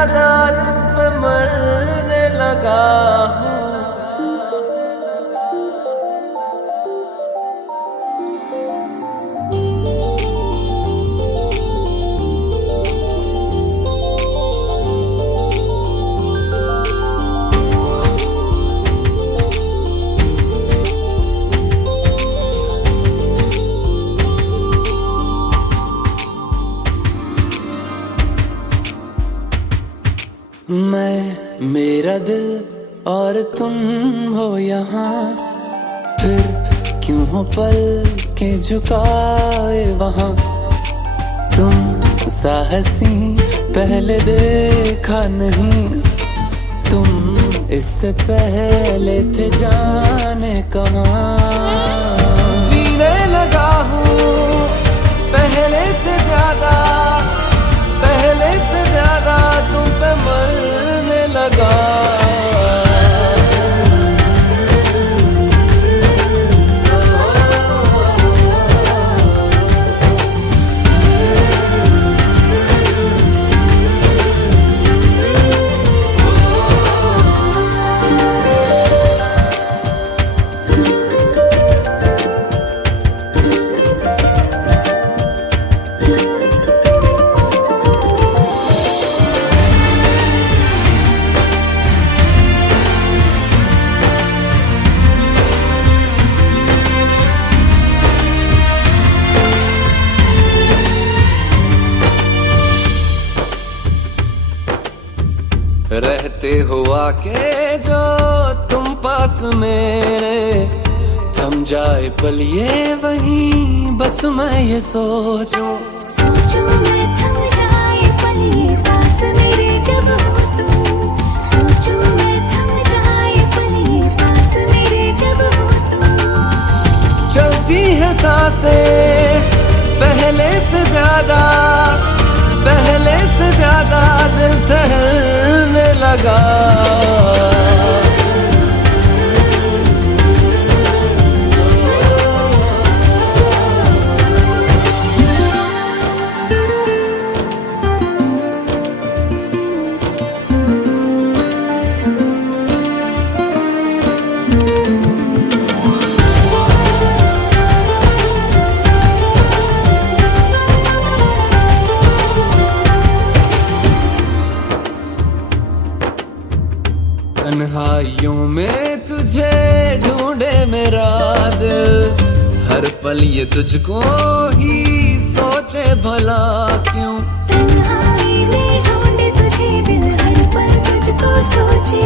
ज्यादा तुम पे मरने लगा हूँ। मैं, मेरा दिल और तुम हो यहाँ, फिर क्यों हो पल के झुकाए वहाँ। तुम साहसी पहले देखा नहीं, तुम इससे पहले थे जाने कहाँ। जीने लगा हूँ पहले से ज्यादा, पहले से ज्यादा तुम पे मरने लगा। रहते हुआ के जो तुम पास मेरे, थम जाए पल ये वहीं बस मैं ये सोचूं। सोचूं मैं थम जाए पल ये पास मेरे जब हो तुम। सोचूं मैं थम जाए पल ये पास मेरे जब हो तुम। चलती है सांसें पहले से ज्यादा, पहले से ज्यादा दिल ठहरने लगा। तन्हाइयों में तुझे ढूंढे मेरा दिल, हर पल ये तुझको ही सोचे भला क्यों। तन्हाई में ढूंढे तुझे दिल हर पल तुझको सोचे।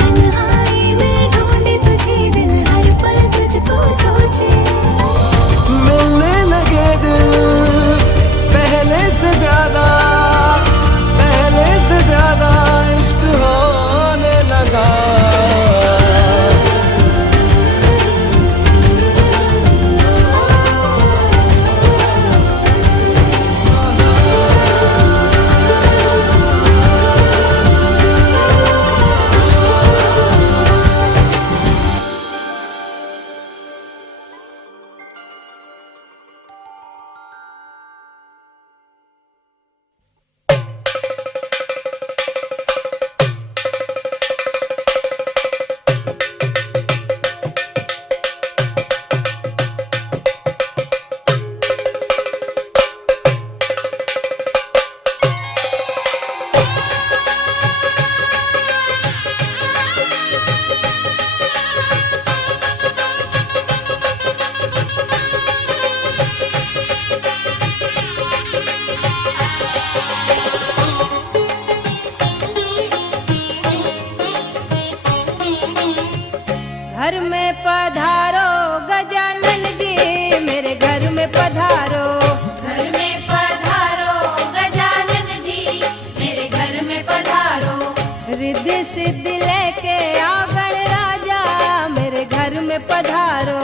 तन्हाई में ढूंढे तुझे दिल हर पल तुझको सोचे। मिलने लगे दिल पहले से ज्यादा, पहले से ज्यादा इश्क होने लगा। घर में पधारो गजानन जी, मेरे घर में पधारो। घर में पधारो गजानन जी, मेरे घर में पधारो। रिद्धि सिद्धि लेके आओ गण राजा, मेरे घर में पधारो।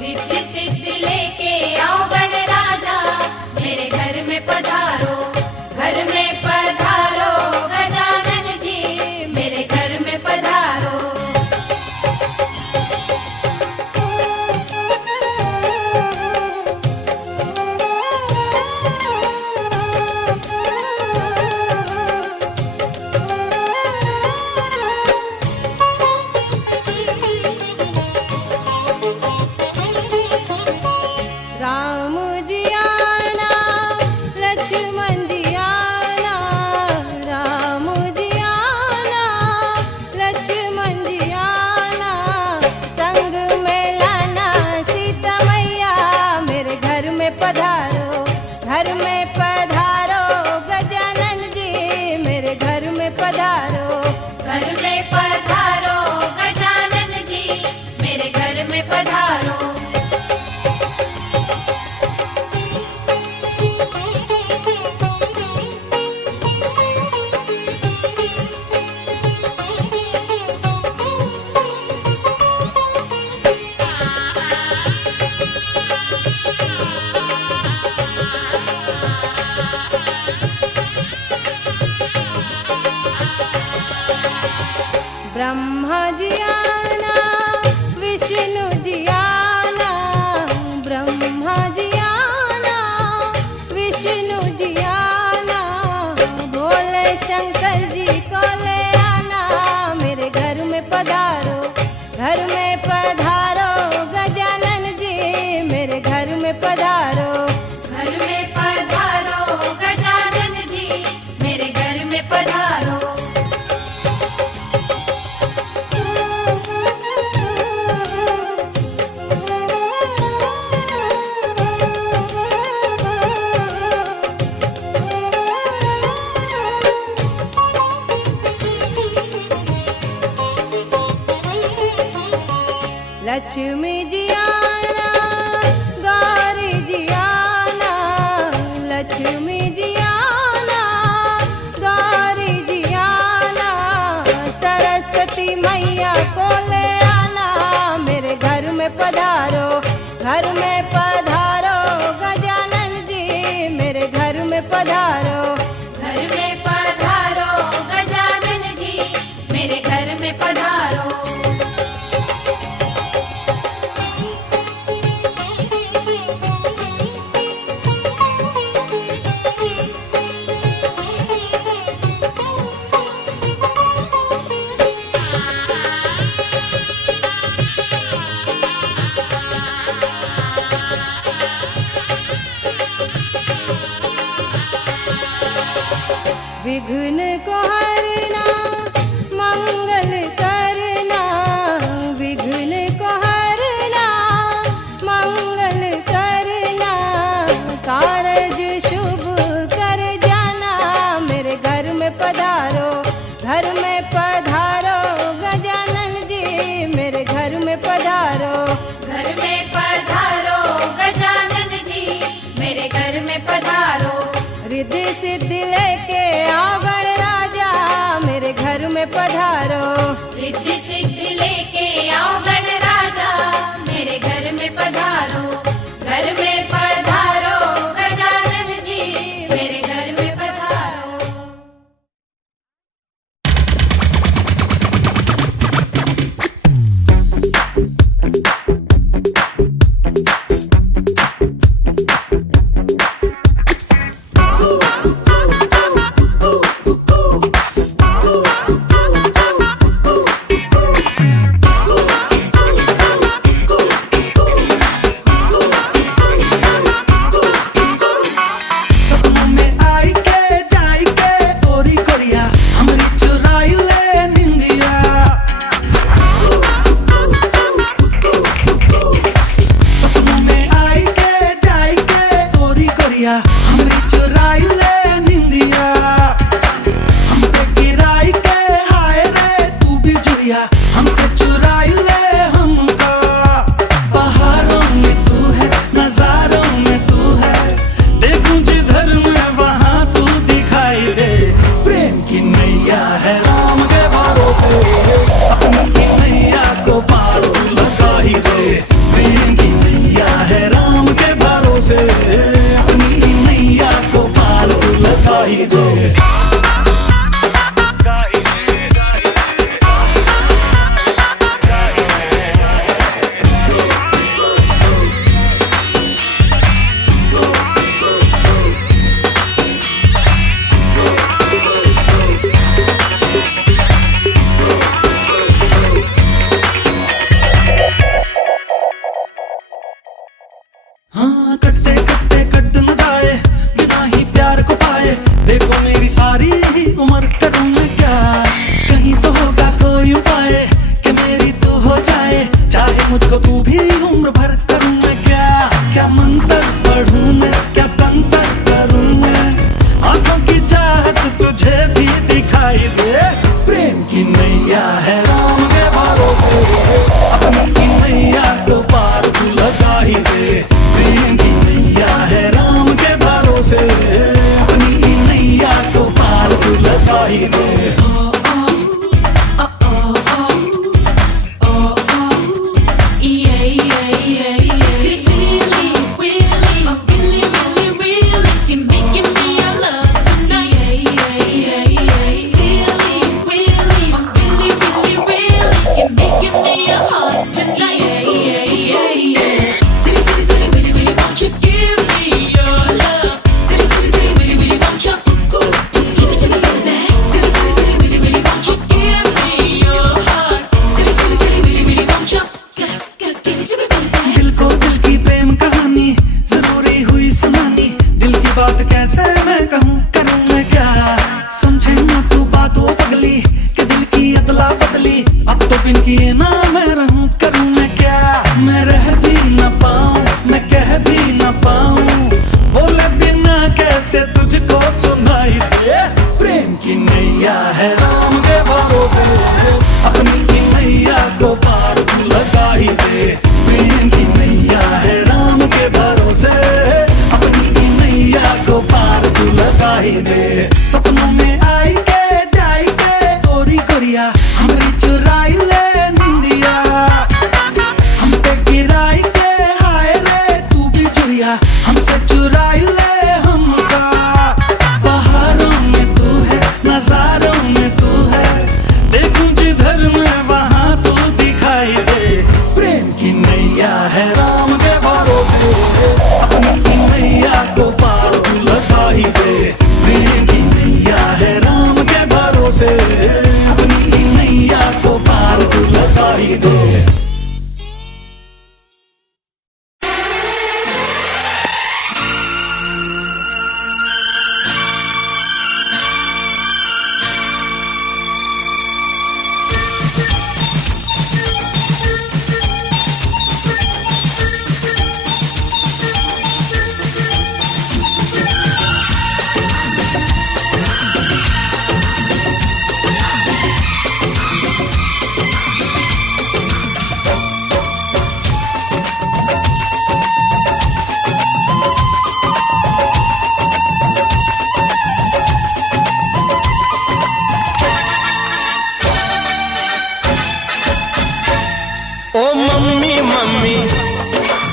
रिद्धि सिद्धि लेके आओ गण राजा, मेरे घर में पधारो। घर में पधारो गजानन जी, मेरे घर में पधारो। ब्रह्मा जी आना विष्णु जी आना, ब्रह्मा जी आना विष्णु जी आना, भोले शंकर जी को ले आना, मेरे घर में पधारो, घर में पधारो गजानन जी, मेरे घर में पधारो, घर में पधारो गजानन जी, मेरे घर में पधारो। लक्ष्मी जी आना गौरी जी आना, लक्ष्मी जी आना गौरी जी आना, सरस्वती मैया को ले आना, मेरे घर में पधारो, घर में पधारो गजानन जी, मेरे घर में पधारो, घर में पधारो गजानन जी, मेरे घर में पधारो। विघ्न को हरना मंगल करना, विघ्न को हरना मंगल करना, कारज शुभ कर जाना, मेरे घर में पधारो, घर में पधारो गजानन जी, मेरे घर में पधारो, घर में पधारो गजानन जी, मेरे घर में पधारो। रिद्धि सिद्धि लेके आओ गणराजा, मेरे घर में पधारो, रिद्धि सिद्धि लेके आओ गणराजा, मेरे घर में पधारो, घर में पधारो गजानन जी, मेरे घर में पधारो। सपनों में आई के जाई के गोरी गोरिया हमरी चुराई ले निंदिया हम पे गिराई के हाय रे तू भी चुरिया हमसे चुराई ले हमका बहारों में तू है नजारों में तू है देखूं जिधर मैं वहां तू दिखाई दे प्रेम की नैया है राम के भरोसे अपनी नैया को पार तू लगा ही दे प्रेम की नैया है राम के भरोसे अपनी नैया को पार तू लगा ही दे ओ मम्मी मम्मी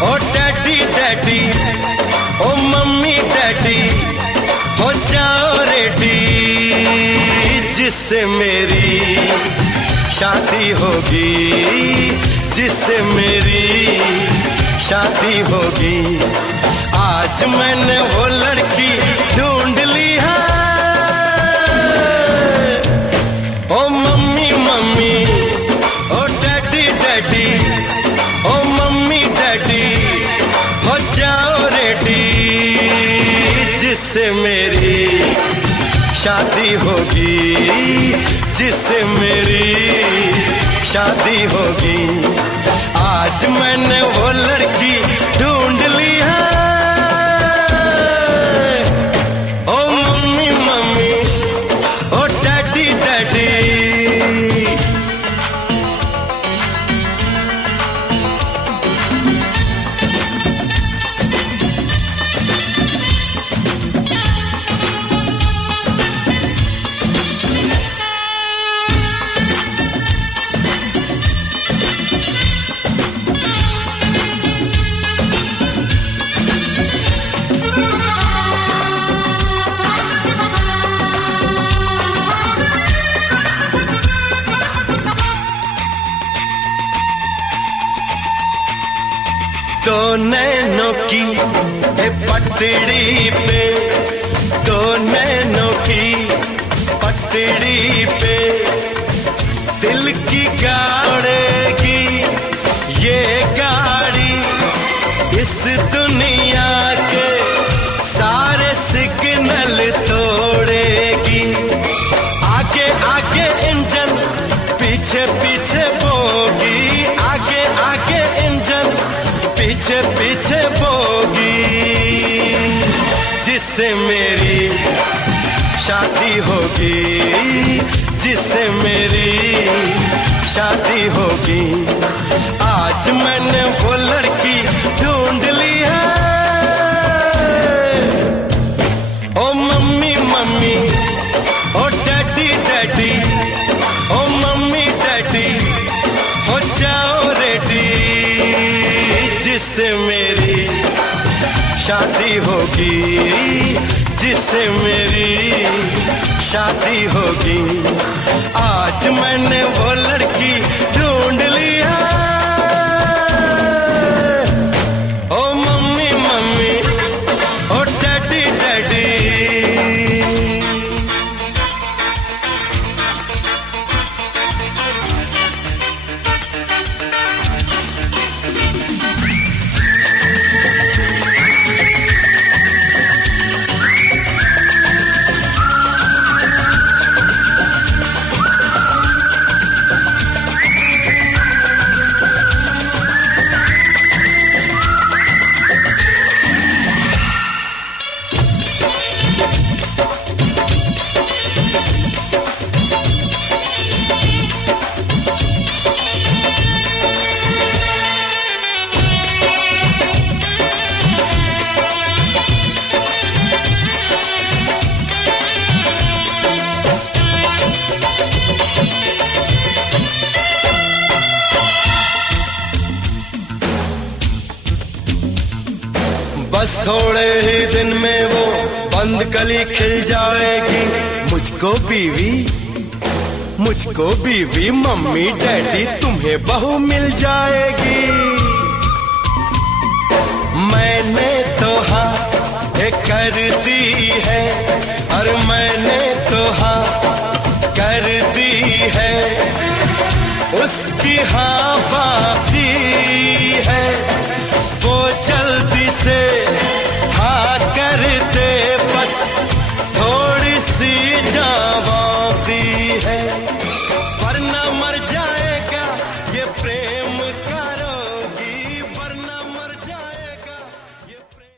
ओ डैडी डैडी ओ मम्मी डैडी हो जाओ रेडी जिससे मेरी शादी होगी जिससे मेरी शादी होगी आज मैंने वो लड़की ढूंढ ली है ओ मम्मी मम्मी ओ डैडी डैडी ओ मम्मी डैडी हो जाओ रेडी जिससे मेरी शादी होगी जिससे मेरी शादी होगी आज मैंने वो लड़की ढूंढ ली है ओ मम्मी मम्मी ओ डैडी डैडी दो नैनों की पटड़ी पे दो नैनों की पटड़ी पे दिल की गाड़ेगी ये गाड़ी इस दुनिया के सारे सिग्नल तोड़ेगी आगे आगे इंजन पीछे पीछे बोगी आगे आगे इंजन पीछे पीछे बोगी जिससे मेरी शादी होगी जिससे मेरी शादी होगी आज मैंने वो लड़की ढूंढ ली है ओ मम्मी मम्मी ओ डैडी डैडी ओ मम्मी डैडी हो जाओ रेडी जिससे मेरी शादी होगी जिससे मेरी शादी होगी आज मैंने वो लड़की ढूंढ ली है ओ मम्मी मम्मी ओ डैडी डैडी थोड़े ही दिन में वो बंद कली खिल जाएगी। मुझको बीवी मम्मी डैडी तुम्हें बहू मिल जाएगी। मैंने तो हाँ कर दी है, और मैंने तो हाँ कर दी है, उसकी हाँ बाकी है। वो जल्दी से हाँ कर दे, बस थोड़ी सी जावादी है, वरना मर जाएगा ये प्रेम का रोगी, वरना मर जाएगा ये प्रेम।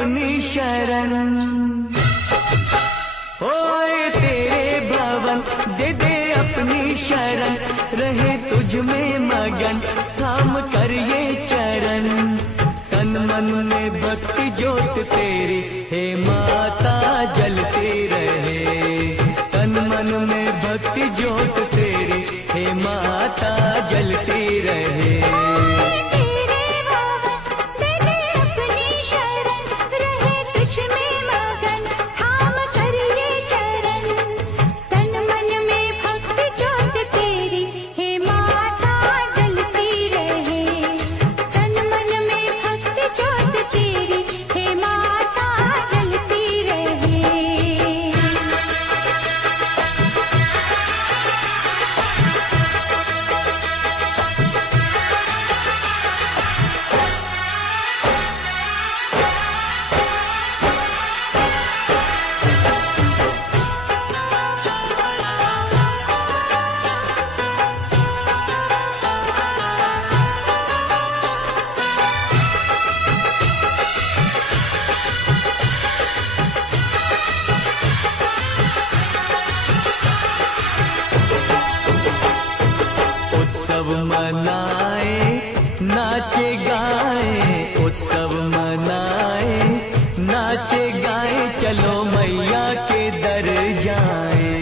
अपनी शरण, ओए तेरे भवन दे दे अपनी शरण, रहे तुझ में मगन थाम कर ये चरण। तन मन में भक्ति ज्योत तेरी हे माता जलती रहे, तन मन में भक्ति ज्योत तेरी हे माता जलती रहे। उत्सव मनाए नाचे गाए, उत्सव मनाए नाचे गाए, चलो मैया के दर जाए।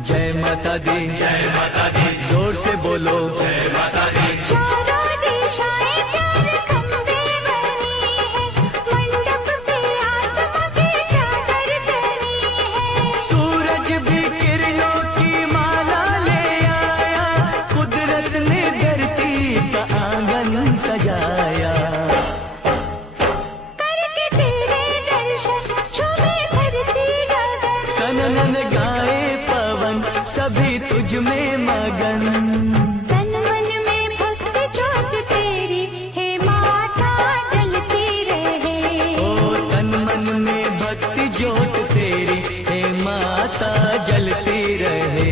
जय माता दी, जय माता दी, जोर से बोलो जय माता दी। चारों दिशाएं चार खंबे बनी है, मंडप पे आसमां की चादर तनी है। सूरज भी किरणों की माला ले आया, कुदरत ने धरती का आंगन सजाया। करके तेरे दर्शन झूमे धरती गगन, सनन गाए पवन सभी तुझ में मगन। तन मन में भक्ति ज्योत तेरी हे माता जलती रहे। ओ तन मन में भक्ति ज्योत तेरी हे माता जलती रहे।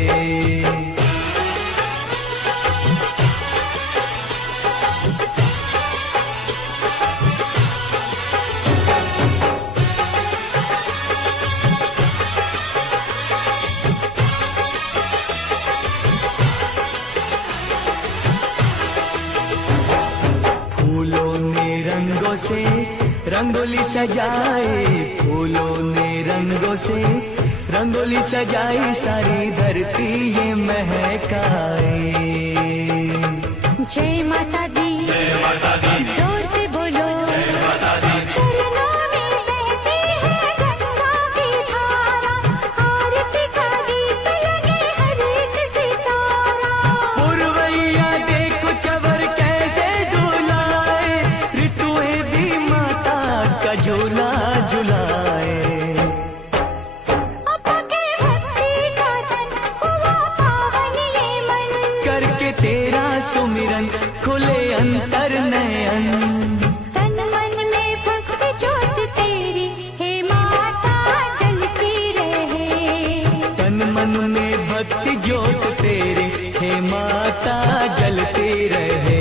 फूलों ने रंगों से रंगोली सजाए, फूलों ने रंगों से रंगोली सजाई, सारी धरती ये महकाए। जय माता दी, जय माता दी, जोर से बोलो जय माता दी। चरणों में बहती है गंगा की धारा, आरती का दीप लगे हर एक सितारा। पुरवैया देखो चवर कैसे डुलाए, ऋतुएं भी माता का झूला झुलाए। अपा के भक्ति का तन हुआ पावन ये मन, करके तेरा सुमिरन खुले अंतर नयन। तन मन में भक्ति ज्योत तेरी हे माता जलती रहे। तन मन में भक्ति ज्योत तेरी हे माता जलती रहे।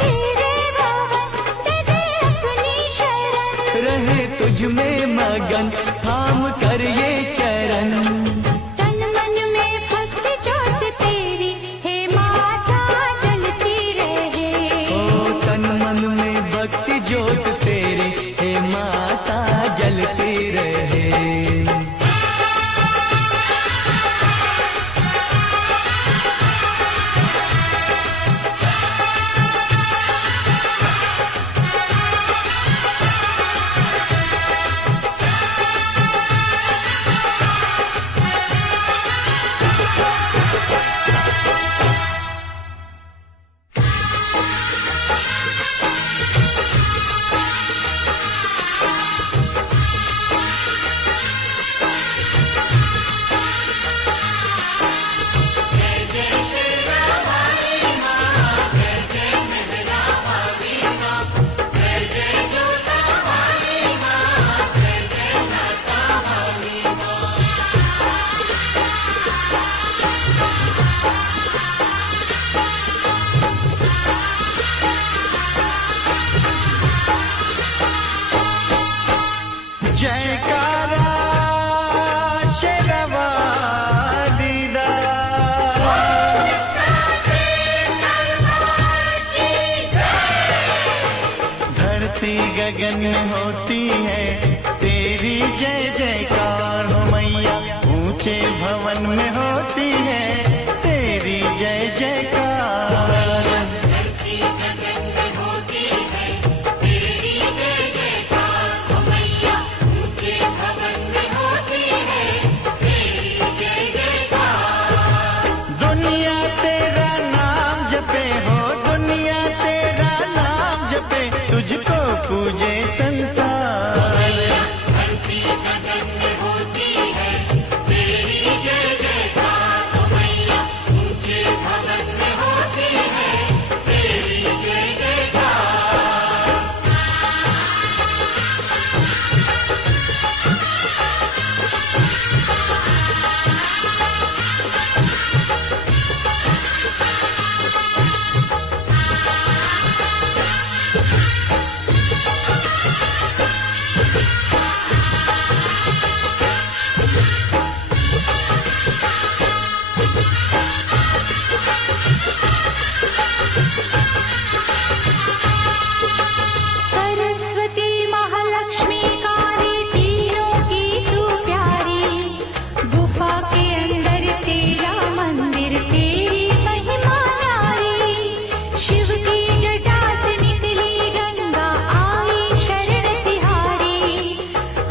तेरे भवन दे दे अपनी शरण, रहे तुझ में मगन थाम कर ये चरण। तन मन में भक्ति ज्योत तेरी हे माता जलती रहे। ओ तन मन में भक्ति ज्योत तेरी हे माता जलती रहे। गगन में होती है तेरी जय जयकार हो मैया, ऊंचे भवन में होती है तेरी जय जयकार। धरती गगन में होती है तेरी जय जयकार हो मैया, ऊंचे भवन में होती है तेरी जय जयकार। दुनिया तेरा नाम जपे हो, दुनिया तेरा नाम जपे, तुझको पूजे संसार। धरती गगन में होती है तेरी जय जयकार हो मैया, ऊंचे भवन में होती है तेरी जय जयकार। सरस्वती महालक्ष्मी काली तीनों की तू प्यारी, गुफा के अंदर तेरा मंदिर तेरी महिमा न्यारी। शिव की जटा से निकली गंगा आई शरण तिहारी,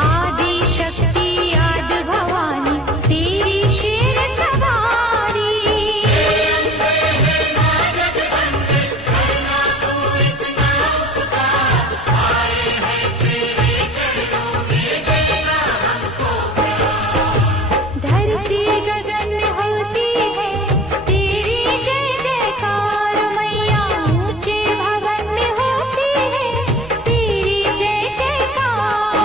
आदि शक्ति आदि भवानी तेरी शेर सवारी। धरती गगन में होती है तेरी जय जयकार मैया, ऊंचे भवन में होती है तेरी जय जयकार।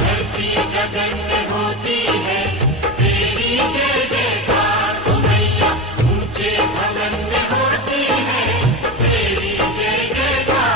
धरती गगन में होती है तेरी जय जयकार मैया, ऊंचे भवन में होती है तेरी जय जयकार।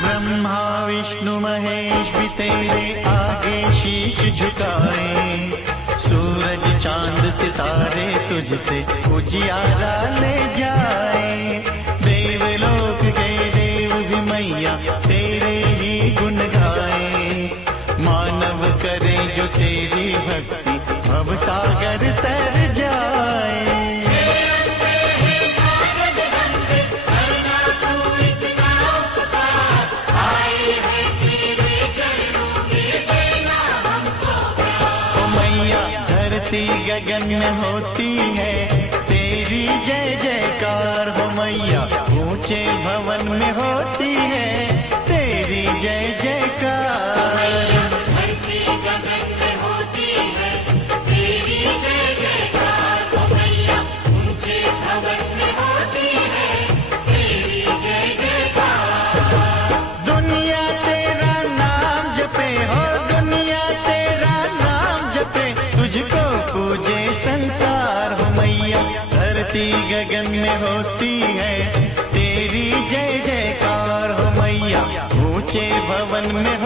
ब्रह्मा विष्णु महेश भी तेरे आगे शीश झुकाए, सूरज चांद सितारे तुझसे उजियारा ले जाए। देवलोक के देव भी मैया तेरे ही गुण गाए, मानव करे जो तेरी भक्ति भव सागर तर जाए। मैया धरती गगन में होती है तेरी जय जयकार हो मैया, ऊंचे भवन में होती है तेरी जय जयकार। धरती गगन में होती है तेरी जय जयकार हो मैया, ऊंचे भवन में होती है तेरी जय जयकार। दुनिया तेरा नाम जपे हो, दुनिया तेरा नाम जपे, तुझको पूजे संसार हो मैया। धरती गगन में होती है तेरी जय जयकार हो मैया, ऊंचे भवन में